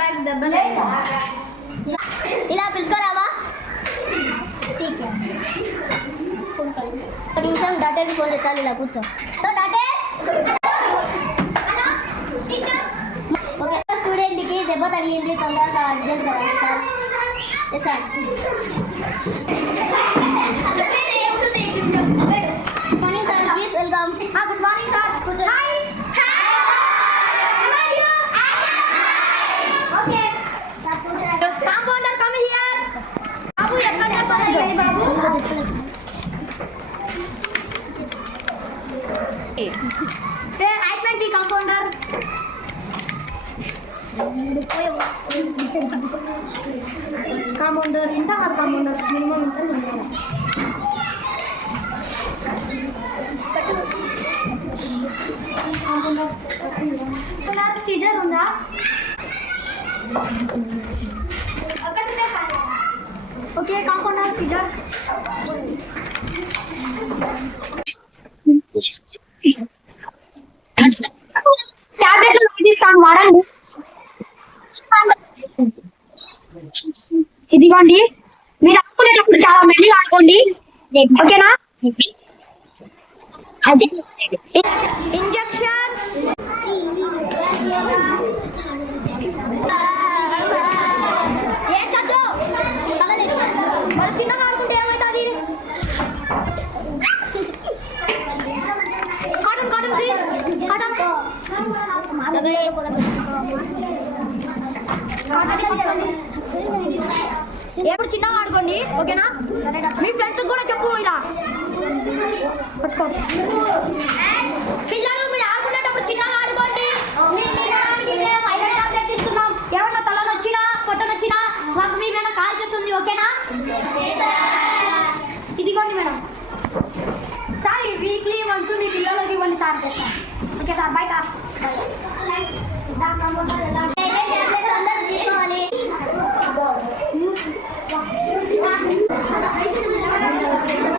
బ్యాగ్ దెబ్బ ఇలా పిలుచుకోరామా నిమిషం డాక్టర్కి ఫోన్ చేయాలి ఇలా కూర్చో ఓకే స్టూడెంట్కి దెబ్బ తగిలింది తొందరగా అర్జెంట్ కదా sir yes sir good morning sir please welcome good morning sir కూర్చో కాంపౌండర్ కమ్ హియర్ బాబు ఎక్కడ చెప్పాలి బాబు ఆయింట్మెంట్ కాంపౌండర్ కాంపౌండర్ ఇంత కాదు కాంపౌండర్ మినిమం ఇంత కాంపౌండర్ సీజర్ ఉందా ఓకే కాంపౌండర్ సీజర్ టాబ్లెట్లు ఇస్తాను వాడండి ఇదిగోండి మీరు ఆడుకునేటప్పుడు చాలా మెల్లిగా ఆడుకోండి ఓకేనా ఇంజెక్షన్ ఏం చదువు మరి చిన్నగా ఆడుకుంటే ఏమవుతుంది కాటన్ కాటన్ ప్లీజ్ కాటన్ ఎప్పుడు చిన్నగా ఆడుకోండి ఓకేనా మీ ఫ్రెండ్స్ కూడా చెప్పు ఇలా పిల్లలు మీరు ఆడుకునేటప్పుడు చిన్నగా ఆడుకోండి టాబ్లెట్ ఇస్తున్నాం ఏమన్నా తలలో వచ్చినా పొట్టనొచ్చినా మాకు మీ మేడం కాల్ చేస్తుంది ఓకేనా ఇదిగోండి మేడం సార్ వీక్లీ వన్స్ మీ పిల్లలకి ఇవ్వండి sir okay sir bye sir